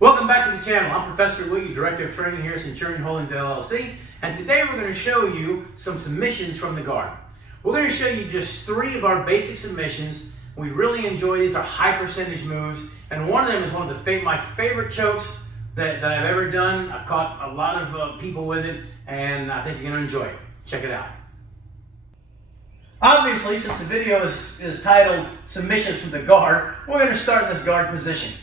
Welcome back to the channel. I'm Professor Lee, Director of Training here at Centurion Holdings LLC, and today we're going to show you some submissions from the guard. We're going to show you just 3 of our basic submissions. We really enjoy these. Are high percentage moves, and one of them is one of my favorite chokes that I've ever done. I've caught a lot of people with it, and I think you're going to enjoy it. Check it out. Obviously, since the video is titled Submissions from the Guard, we're going to start in this guard position.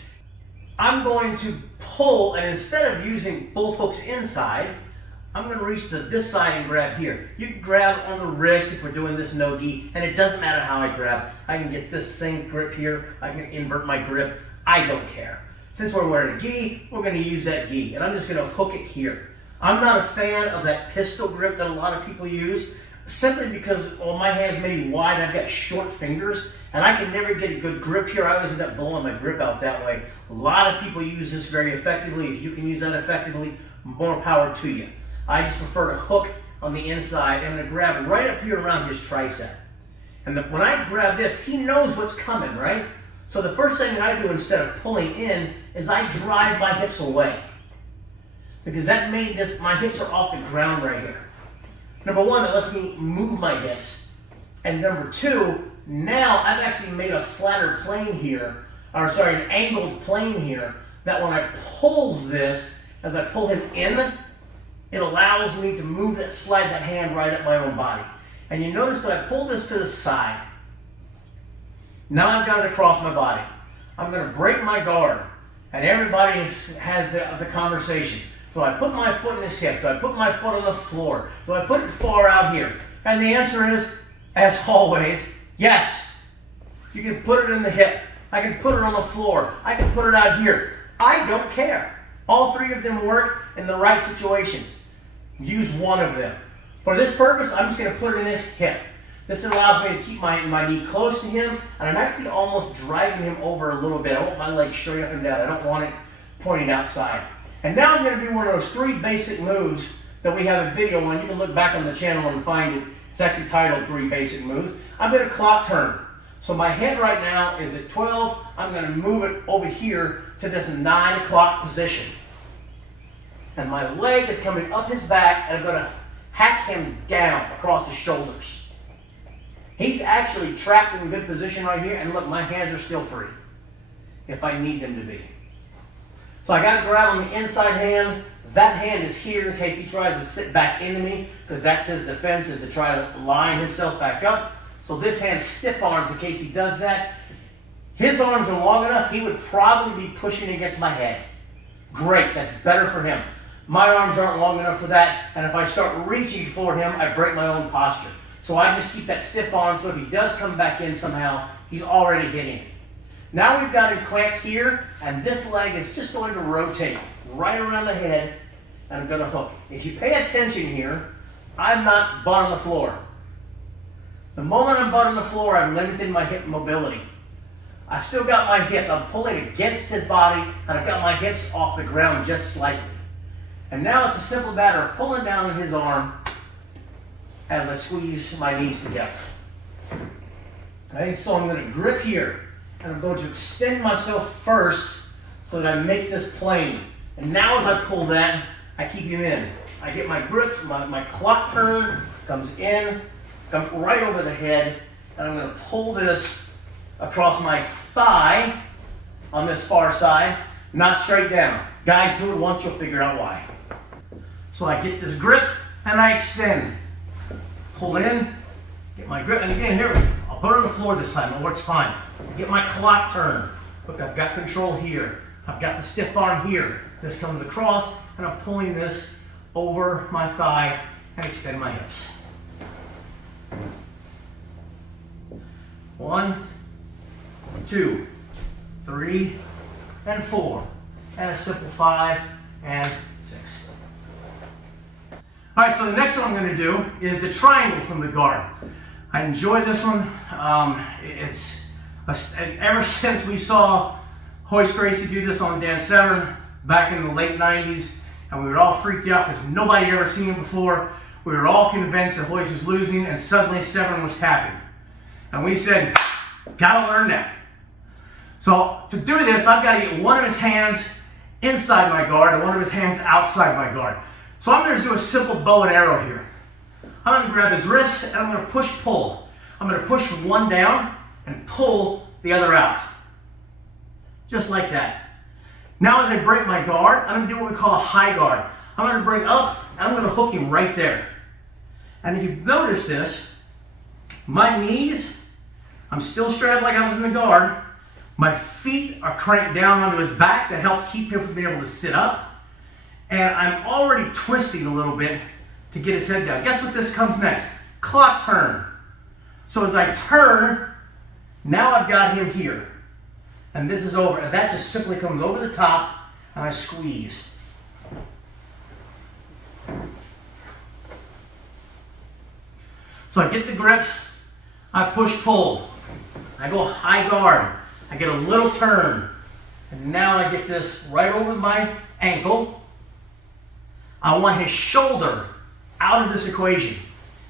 I'm going to pull, and instead of using both hooks inside, I'm going to reach to this side and grab here. You can grab on the wrist if we're doing this no-gi, and it doesn't matter how I grab. I can get this same grip here. I can invert my grip. I don't care. Since we're wearing a gi, we're going to use that gi, and I'm just going to hook it here. I'm not a fan of that pistol grip that a lot of people use, simply because my hands may be wide, I've got short fingers, and I can never get a good grip here. I always end up blowing my grip out that way. A lot of people use this very effectively. If you can use that effectively, more power to you. I just prefer to hook on the inside, and I'm going to grab right up here around his tricep. And when I grab this, he knows what's coming, right? So the first thing that I do instead of pulling in is I drive my hips away. Because that made this, my hips are off the ground right here. Number one, that lets me move my hips. And number two, now I've actually made a flatter plane here, or sorry, an angled plane here, that when I pull this, as I pull him in, it allows me to move that, slide that hand right up my own body. And you notice that I pull this to the side. Now I've got it across my body. I'm going to break my guard, and everybody has the conversation. Do I put my foot in this hip? Do I put my foot on the floor? Do I put it far out here? And the answer is, as always, yes. You can put it in the hip. I can put it on the floor. I can put it out here. I don't care. All 3 of them work in the right situations. Use one of them. For this purpose, I'm just going to put it in this hip. This allows me to keep my knee close to him, and I'm actually almost dragging him over a little bit. I want my legs straight up and down. I don't want it pointing outside. And now I'm going to do one of those 3 basic moves that we have a video on. You can look back on the channel and find it. It's actually titled 3 Basic Moves. I'm going to clock turn. So my head right now is at 12. I'm going to move it over here to this 9 o'clock position. And my leg is coming up his back, and I'm going to hack him down across his shoulders. He's actually trapped in a good position right here, and look, my hands are still free if I need them to be. So I got to grab on the inside hand. That hand is here in case he tries to sit back into me, because that's his defense, is to try to line himself back up. So this hand stiff arms in case he does that. His arms are long enough, he would probably be pushing against my head. Great, that's better for him. My arms aren't long enough for that, and if I start reaching for him, I break my own posture. So I just keep that stiff arm, so if he does come back in somehow, he's already hitting it. Now we've got him clamped here, and this leg is just going to rotate right around the head, and I'm going to hook. If you pay attention here, I'm not butt on the floor. The moment I'm butt on the floor, I've limited my hip mobility. I've still got my hips. I'm pulling against his body, and I've got my hips off the ground just slightly. And now it's a simple matter of pulling down on his arm as I squeeze my knees together. Okay, so I'm going to grip here. And I'm going to extend myself first so that I make this plane. And now as I pull that, I keep him in. I get my grip, my clock turn comes in, comes right over the head, and I'm going to pull this across my thigh on this far side, not straight down. Guys, do it once, you'll figure out why. So I get this grip, and I extend. Pull in, get my grip, and again, here, I'll put it on the floor this time, it works fine. Get my clock turn. Look, I've got control here. I've got the stiff arm here. This comes across, and I'm pulling this over my thigh and extend my hips. 1, 2, 3, and 4. And a simple 5 and 6. All right, so the next one I'm going to do is the triangle from the guard. I enjoy this one. Ever since we saw Hoist Gracie do this on Dan Severn back in the late 90s, and we were all freaked out because nobody had ever seen him before. We were all convinced that Hoist was losing, and suddenly Severn was tapping. And we said, gotta learn that. So to do this, I've got to get one of his hands inside my guard and one of his hands outside my guard. So I'm going to do a simple bow and arrow here. I'm going to grab his wrist and I'm going to push-pull. I'm going to push one down and pull the other out. Just like that. Now as I break my guard, I'm going to do what we call a high guard. I'm going to bring up and I'm going to hook him right there. And if you notice this, my knees, I'm still strapped like I was in the guard. My feet are cranked down onto his back. That helps keep him from being able to sit up. And I'm already twisting a little bit to get his head down. Guess what this comes next? Clock turn. So as I turn, now I've got him here. And this is over. And that just simply comes over the top and I squeeze. So I get the grips, I push pull. I go high guard. I get a little turn. And now I get this right over my ankle. I want his shoulder out of this equation.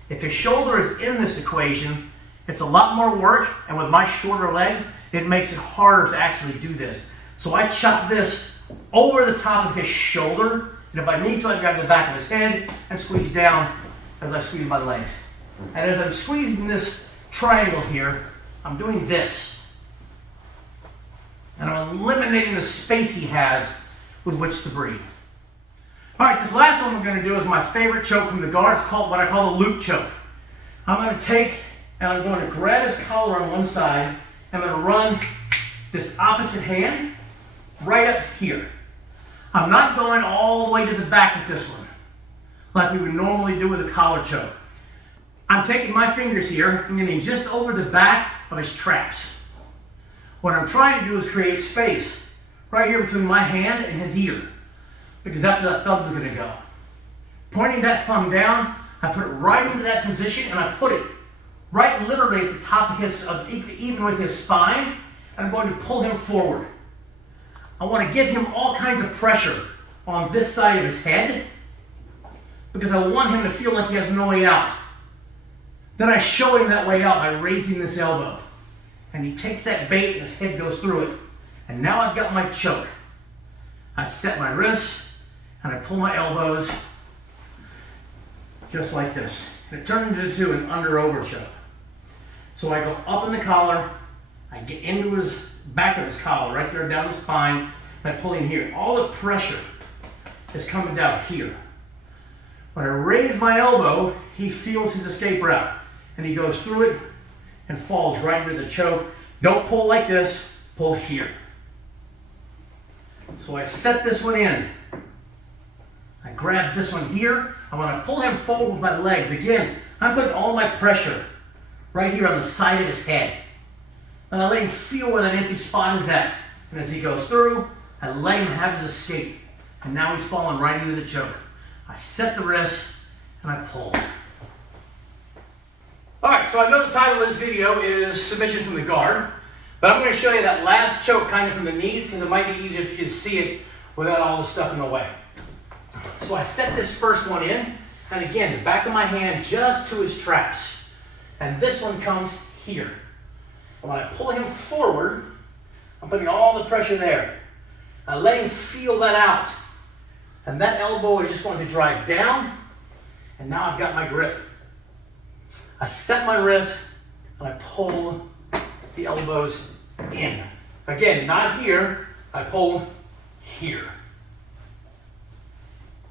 If his shoulder is in this equation, it's a lot more work, and with my shorter legs, it makes it harder to actually do this. So I chop this over the top of his shoulder, and if I need to, I grab the back of his head and squeeze down as I squeeze my legs. And as I'm squeezing this triangle here, I'm doing this. And I'm eliminating the space he has with which to breathe. All right, this last one we're going to do is my favorite choke from the guard. It's called what I call a loop choke. I'm going to take and I'm going to grab his collar on one side. I'm going to run this opposite hand right up here. I'm not going all the way to the back with this one, like we would normally do with a collar choke. I'm taking my fingers here and getting just over the back of his traps. What I'm trying to do is create space right here between my hand and his ear, because that's where that thumb's going to go. Pointing that thumb down, I put it right into that position and I put it right literally at the top of his, even with his spine, and I'm going to pull him forward. I want to give him all kinds of pressure on this side of his head because I want him to feel like he has no way out. Then I show him that way out by raising this elbow. And he takes that bait and his head goes through it. And now I've got my choke. I set my wrists and I pull my elbows just like this. And it turns into an under-over choke. So I go up in the collar, I get into his back of his collar, right there down the spine, and I pull in here. All the pressure is coming down here. When I raise my elbow, he feels his escape route. And he goes through it and falls right into the choke. Don't pull like this, pull here. So I set this one in. I grab this one here. I want to pull him forward with my legs. Again, I'm putting all my pressure right here on the side of his head. And I let him feel where that empty spot is at. And as he goes through, I let him have his escape. And now he's falling right into the choke. I set the wrist and I pull. All right, so I know the title of this video is Submission from the Guard, but I'm going to show you that last choke kind of from the knees because it might be easier for you to see it without all the stuff in the way. So I set this first one in, and again, the back of my hand just to his traps. And this one comes here. And when I pull him forward, I'm putting all the pressure there. I let him feel that out. And that elbow is just going to drive down, and now I've got my grip. I set my wrist, and I pull the elbows in. Again, not here, I pull here.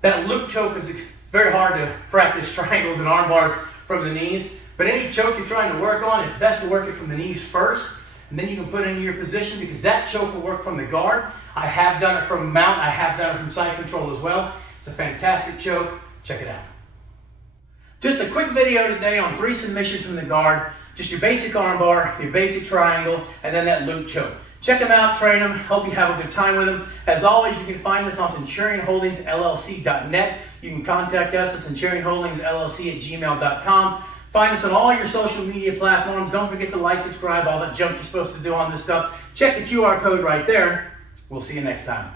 That loop choke is very hard to practice triangles and arm bars from the knees, but any choke you're trying to work on, it's best to work it from the knees first, and then you can put it into your position because that choke will work from the guard. I have done it from mount, I have done it from side control as well. It's a fantastic choke, check it out. Just a quick video today on 3 submissions from the guard, just your basic arm bar, your basic triangle, and then that loop choke. Check them out, train them, hope you have a good time with them. As always, you can find us on CenturionHoldingsLLC.net. You can contact us at CenturionHoldingsLLC@gmail.com. Find us on all your social media platforms. Don't forget to like, subscribe, all that junk you're supposed to do on this stuff. Check the QR code right there. We'll see you next time.